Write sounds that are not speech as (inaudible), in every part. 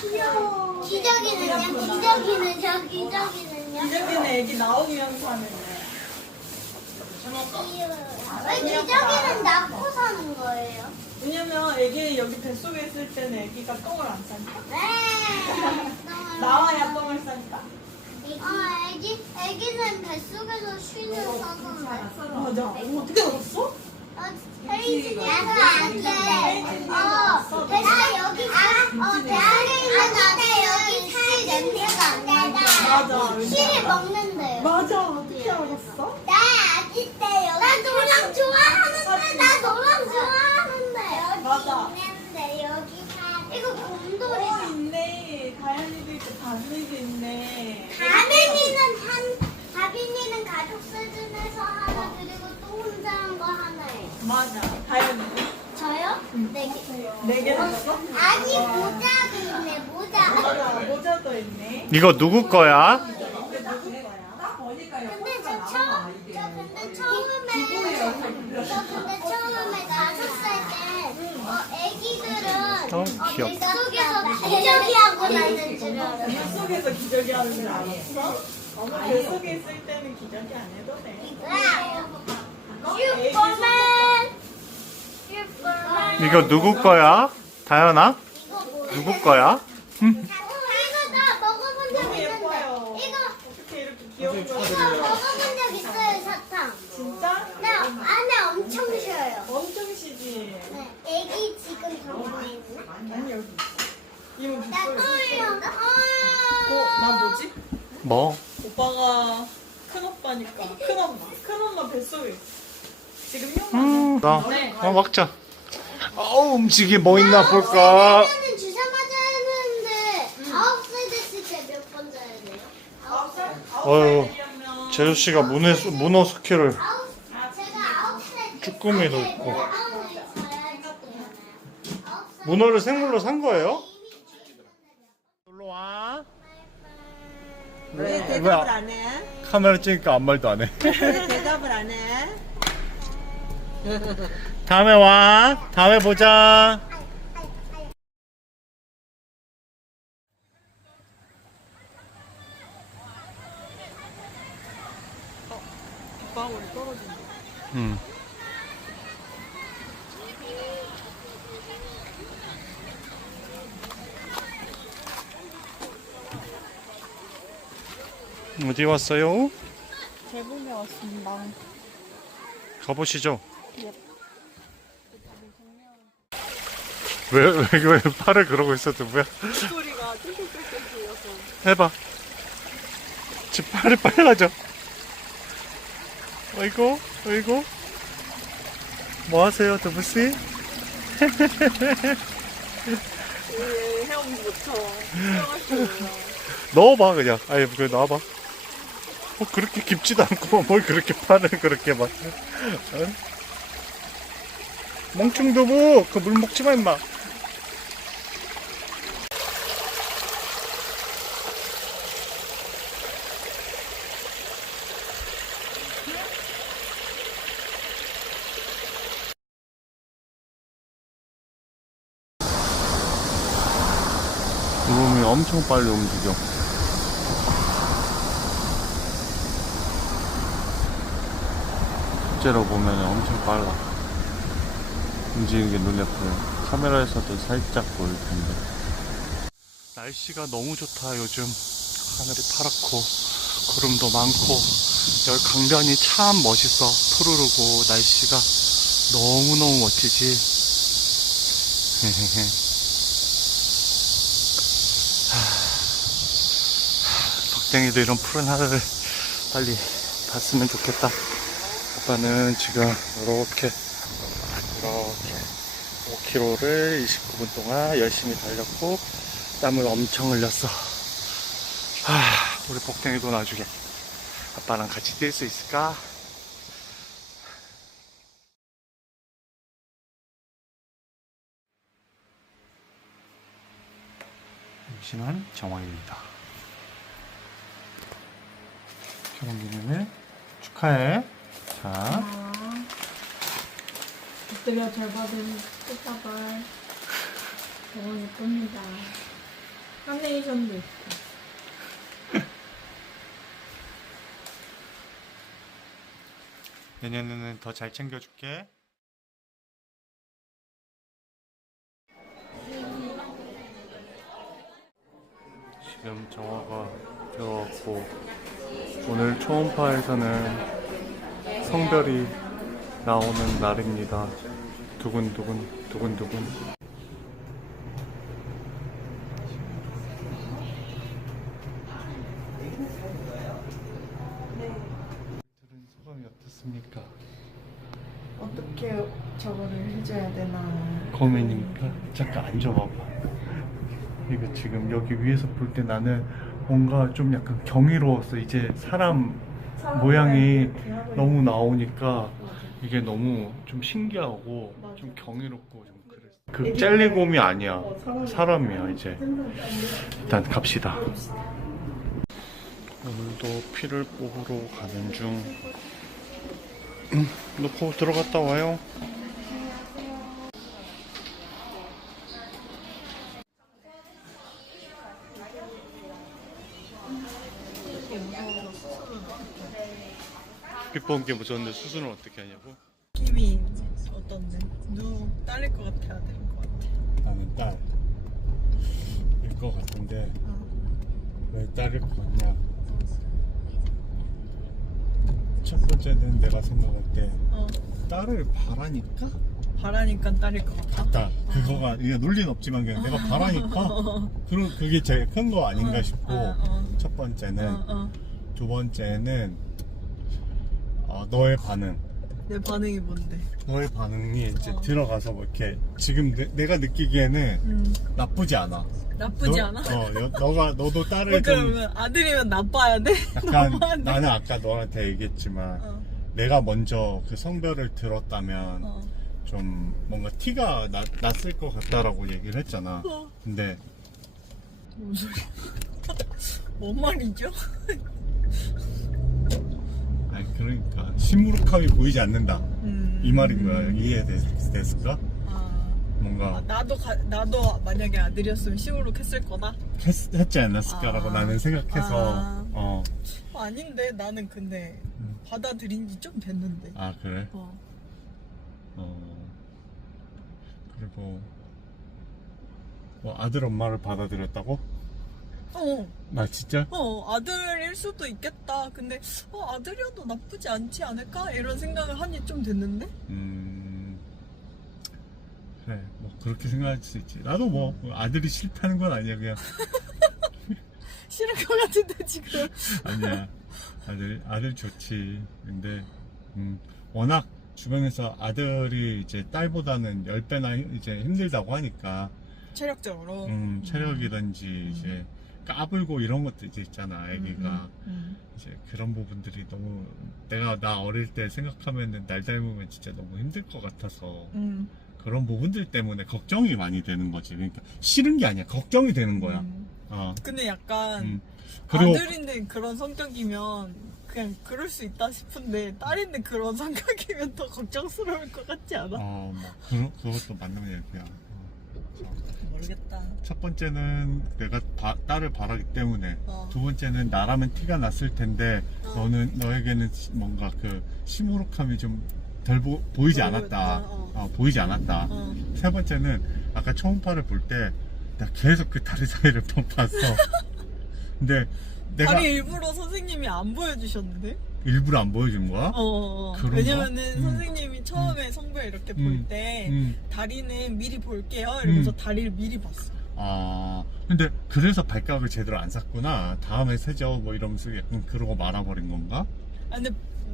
귀여워. 기저귀는요? 기저귀는요? 기저귀는요? 기저귀는 애기 나오면서 하는. 귀여워요. 왜 기저귀는 낳고 사는 거예요? 왜냐면 애기 여기 뱃속에 있을 때는 애기가 똥을 안 싸니까. 네. (laughs) 나와야 똥을 싸니까. 아, 애기, 애기는 뱃속에서 쉬는 사서인데. 맞아. 어, 어떻게 알았어? 페이지는 안 돼. 어, 뱃속 여기, 어, 뱃속에 있는 아기 여기 살 냄새가 안. 맞아. 실을 먹는데요. 맞아. 어떻게 알았어? 나 아기 때 여기. 나 노랑 좋아하는데, 나 노랑 좋아하는데. 여기 맞아. 있는데, 여기 살. 이거 어, 곰돌이다. 있네. 다현이도 있고 다빈이도 있네. 다빈이는 한, 다빈이는 가족 수준에서 하나, 그리고 또 혼자 한 거 하나예요. 맞아. 다현이. 저요? 네 개. 네개 샀어? 아니, 모자도 있네, 모자. 맞아. 모자도 있네. 이거 누구 거야? 이게 누구 거야? 근데 저 처음, 저 근데 처음에, 저 근데 처음에 다섯 살 때, 어, 애기들은, 어, 어, 귀엽다. 뱃속에서 기저귀하고 나는 줄 알았어요. 뱃속에서 기저귀 하는 줄 알았어? 어머 뱃속에 있을 때는 기저귀 안 해도 돼. 슈퍼맨! 슈퍼맨! 이거 누구 거야? 다현아? 이거 뭐야? 누구 거야? 이거 나 먹어본 적 너무 있는데, 예뻐요. 이거, 어떻게 이렇게 귀여운 거 이거 먹어본 적 있어요, 사탕. 진짜? 네, 안에 엄청 쉬어요. 엄청 시지. 네, 애기 지금 병원에 있나? 아니 여기. 이모 나 빗소리. 떨려. 어, 나 뭐지? 뭐? 오빠가 큰 오빠니까 (laughs) 큰 엄마. 큰 엄마 뱃속에 있어. 지금 형 음, 나, 네. 어, 먹자. 어우, 음식이 뭐 있나 볼까? 는주사 맞아야 하는데 아홉 살 됐을 때 몇 번 자야 돼요? 아홉 살? 살이면 재수 씨가 문어, 문어 스키를. 쭈꾸미도 때 있고. 문어를 생물로 산 거예요? 놀러 와. 왜 대답을 왜안 해? 카메라 찍으니까 아무 말도 안 해. 왜 대답을 안 해? 다음에 와. 다음에 보자. 오빠 우리 떨어진다. 응. 어디 왔어요? 대본에 왔습니다. 가보시죠. 예. 왜, 왜, 왜 팔을 그러고 있었던 뭐야? 소리가 쫄쫄쫄쫄 들려서. 해봐. 지 팔이 빨라져. 어이구, 어이구. 뭐 하세요, 두부씨? 왜 헤엄 못 쳐. 수영할 줄 몰라. 넣어봐, 그냥. 아니, 그, 넣어봐. 뭐, 그렇게 깊지도 않고, (laughs) 뭘 그렇게 팔을 그렇게 막. 응? 멍충 두부! 그 물 먹지 마, 임마. 구름이 엄청 빨리 움직여. 실제로 보면 엄청 빨라. 움직이는 게 눈에 보여. 카메라에서도 살짝 보일 텐데. 날씨가 너무 좋다, 요즘. 하늘이 파랗고, 구름도 많고, 여기 강변이 참 멋있어. 푸르르고, 날씨가 너무너무 멋지지. (laughs) 댕이도 이런 푸른 하늘을 빨리 봤으면 좋겠다. 아빠는 지금 이렇게 이렇게 5km를 29분 동안 열심히 달렸고 땀을 엄청 흘렸어. 하, 우리 복댕이도 나중에 아빠랑 같이 뛸 수 있을까? 임신한 정화입니다. 결혼 기념일 축하해. 자, 엎드려 잘 받은 꽃다발 너무 예쁩니다. 카네이션도 있고. (laughs) 내년에는 더 잘 챙겨줄게. 지금 정화가 들어왔고 오늘 초음파에서는 성별이 나오는 날입니다. 두근두근 두근두근. 들은 소감이 어떻습니까? 어떻게 저거를 해줘야 되나. 고민입니까? 잠깐 앉아봐봐. 이거 지금 여기 위에서 볼 때 나는 뭔가 좀 약간 경이로웠어. 이제 사람 모양이 너무 나오니까. 이게 너무 좀 신기하고 맞아. 좀 경이롭고 좀 그랬어. 그 젤리곰이 아니야. 어, 사람이야. 사람이야 이제. 일단 갑시다. 오늘도 피를 뽑으러 가는 중. 음, 놓고 들어갔다 와요. 피 뽑은 게 무서운데 수술은 어떻게 하냐고? 느낌이 어떤데? 누 딸릴 것 같아, 아들일 것 같아. 나는 딸일 것 같은데 어. 왜 딸일 것 같냐? 첫 번째는 내가 생각할 때 어. 딸을 바라니까? 바라니까 딸릴 것 같아. 나 그거가 이게 논리는 없지만 그냥 내가 바라니까 그럼 그게 제일 큰 거 아닌가 어, 싶고 어, 어. 첫 번째는 어, 어. 두 번째는 어, 너의 반응 내 반응이 뭔데? 너의 반응이 이제 어. 들어가서 뭐 이렇게 지금 내, 가 느끼기에는 음, 나쁘지 않아 나쁘지 너, 않아? 어 여- 너가 너도 어, (laughs) 딸을 좀 그러면 아들이면 나빠야 돼? 약간 (laughs) 너무한데? 나는 아까 너한테 얘기했지만 어, 내가 먼저 그 성별을 들었다면 어. 좀 뭔가 티가 나, 났을 것 같다라고 얘기를 했잖아 어. 근데 뭔 소리야? (laughs) 뭔 말이죠? 그러니까 시무룩함이 보이지 않는다 음. 이 말인 거야 이해됐을까? 아, 뭔가 아, 나도 가, 나도 만약에 아들이었으면 시무룩 했을 거다? 했, 했지 않았을까라고 아. 나는 생각해서 아. 어. 어, 아닌데 나는 근데 음. 받아들인 지 좀 됐는데. 아 그래? 어. 어 그리고 뭐 아들 엄마를 받아들였다고? 어, 나 진짜? 어, 아들일 수도 있겠다. 근데, 어, 아들이어도 나쁘지 않지 않을까? 이런 생각을 한지좀 됐는데? 음 그래 뭐 그렇게 생각할 수 있지 나도 뭐 아들이 싫다는 건 아니야 그냥 (laughs) 싫을 것 같은데, 지금. (laughs) 아니야 아들 아들 좋지 근데 음 워낙 주변에서 아들이 이제 딸보다는 10배나 이제 힘들다고 하니까 체력적으로. 음 체력이든지 이제 까불고 이런 것도 이제 있잖아 애기가 음, 이제 그런 부분들이 너무 내가 나 어릴 때 생각하면은 날 닮으면 진짜 너무 힘들 것 같아서 음, 그런 부분들 때문에 걱정이 많이 되는 거지 그러니까 싫은 게 아니야 걱정이 되는 거야 음. 어 근데 약간, 음. 그리고 아들인데 그런 성격이면, 그냥 그럴 수 있다 싶은데, 딸인데 그런 (laughs) 성격이면 더 걱정스러울 것 같지 않아? 어뭐 그, 그것도 맞는 얘기야 어. 모르겠다. 첫 번째는 내가 바- 딸을 바라기 때문에 어. 두 번째는 나라면 티가 났을 텐데 어. 너는 너에게는 시- 뭔가 그 시무룩함이 좀 덜 보이지 어, 않았다 어. 어, 보이지 않았다 어. 세 번째는 아까 초음파를 볼때나 계속 그 다리 사이를 (laughs) 못 봤어 근데 내가 다리 일부러 선생님이 안 보여주셨는데? 일부러 안 보여준 거야? 어, 어. 그런가? 왜냐면은 음. 선생님이 처음에 성별 이렇게 음. 볼 때 음. 다리는 미리 볼게요 이러면서 음. 다리를 미리 봤어 아 근데 그래서 발각을 제대로 안 샀구나 다음에 세죠 뭐 이러면서 약간 그러고 말아버린 건가? 아, 근데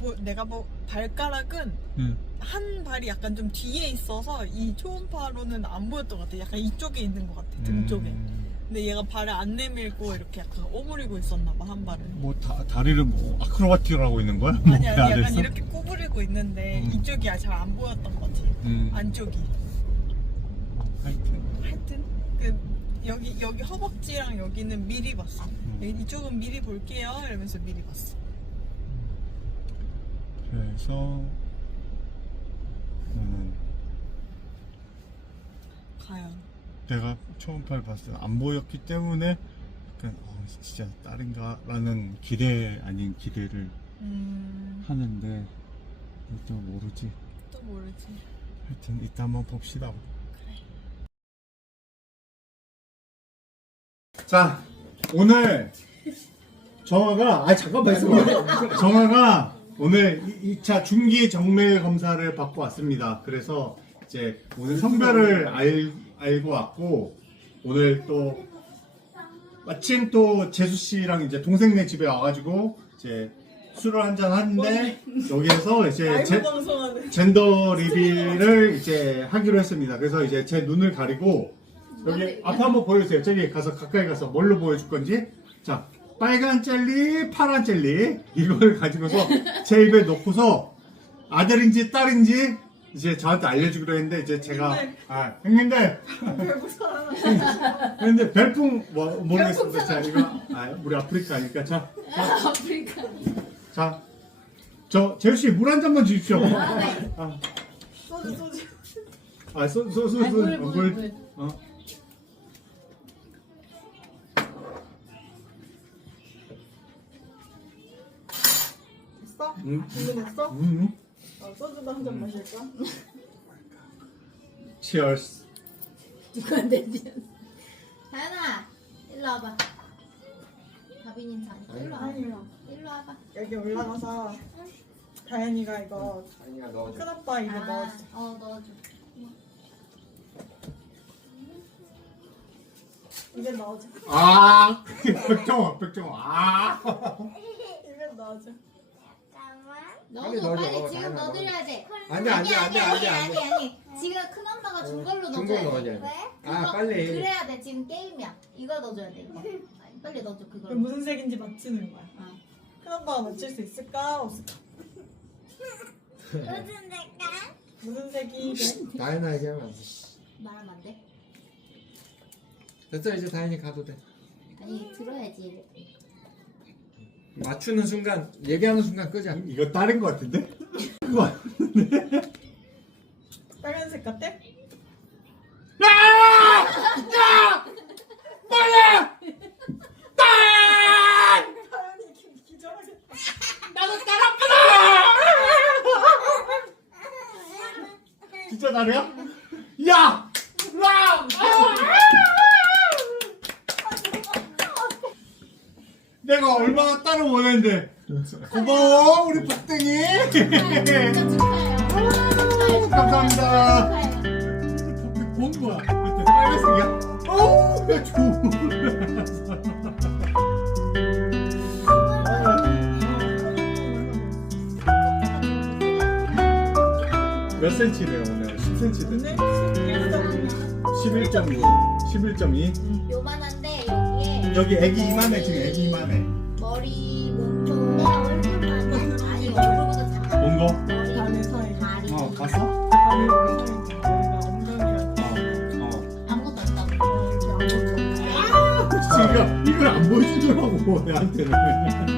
뭐 내가 뭐 발가락은 응. 한 발이 약간 좀 뒤에 있어서 이 초음파로는 안 보였던 것 같아 약간 이쪽에 있는 것 같아 등 쪽에 음. 근데 얘가 발을 안 내밀고 이렇게 약간 오므리고 있었나 봐 한 발을 뭐 다, 다리를 뭐 아크로바틱을 하고 있는 거야? 아니 그 아니 약간 안에서? 이렇게 구부리고 있는데 음. 이쪽이 잘 안 보였던 거지 음. 안쪽이 하여튼 하여튼 그 여기 여기 허벅지랑 여기는 미리 봤어. 음. 여기 이쪽은 미리 볼게요. 이러면서 미리 봤어. 그래서 음, 과연 내가 초음파를 봤을 때 안 보였기 때문에 약간 어, 진짜 딸인가라는 기대 아닌 기대를 음, 하는데 또 모르지. 또 모르지. 하여튼 이따 한번 봅시다. 자, 오늘 정화가 아 잠깐만 있어봐. 정화가 오늘 2차 중기 정밀 검사를 받고 왔습니다. 그래서 이제 오늘 성별을 알, 알고 왔고 오늘 또 마침 또 재수 씨랑 이제 동생네 집에 와가지고 이제 술을 한잔 하는데 여기에서 이제 제. 젠더 리뷰를 이제 하기로 했습니다. 그래서 이제 제 눈을 가리고 여기 앞에 한번 보여주세요. 저기 가서 가까이 가서 뭘로 보여줄 건지. 자, 빨간 젤리, 파란 젤리 이걸 (laughs) 가지고서 제 입에 넣고서 아들인지 딸인지 이제 저한테 알려주기로 했는데 이제 제가 형님들. 아 형님들 배고파. 근데 별풍 뭐 모르겠습니다. 자 이거 아 우리 아프리카니까 자, 자, 아프리카. 자. 저 재우 씨물 한 잔만 주십시오. 네. 아, 소주 소주. 아, 소, 소, 소, 아니, 소, 물, 어, 물, 물. 물. 어. 됐어? 응. 준비됐어? 음. 어, 소주도 한 잔 마실까? (laughs) Cheers. 누구한테 지금? 다현아, 일로 와봐. 다빈이 자니까 일로 와봐. 아니요. 일로 와봐. 여기 올라가서 다현이가 이거 아니야. 큰아빠 입에 아, 넣어줘. 어 넣어줘. 입에 넣어줘. 아, (laughs) 백종원, 백종원. 아. (laughs) 입에 넣어줘. 넣어줘 넣어줘. 빨리 어, 지금 다현아, 넣어드려야 돼. 안돼 안돼 안돼 안돼 아니 안돼. 아니 지금 큰 엄마가 준 걸로 준 넣어줘야 거 돼. 넣어줘야 돼. 왜? 아 그거- 빨리. 그래야 돼 지금 게임이야. 이거 넣어줘야 돼 이거. 아니, (laughs) 빨리 넣어줘 그걸. 그럼 무슨 색인지 맞히는 거야. 어. 큰아빠가 맞힐 수 있을까? 없을까? (laughs) 무슨 색깔? 무슨 색이 돼? 다현아 얘기하면 안 돼. 말하면 안 돼? 됐어 이제 다현이 가도 돼. 아니 들어야지. 맞추는 순간 얘기하는 순간 끄자. 이거 다른 거 같은데? (laughs) 그거 빨간색 같아? 다현이 기- 기절하겠다. 진짜 다르야? 야! 와! 내가 얼마나 딸을 원했는데. 고마워, 우리 축하해요. 축하해. 감사합니다. 뭔 거야? 그때 빨간색이야? 어우, 좋아. 몇 센치래요, 오늘? 10cm 오늘 됐네. 11점. 11.2. 11.2. 요만한데 여기에 여기 애기 이만해, 지금 그걸 안 보여주더라고, 뭐, 내한테는.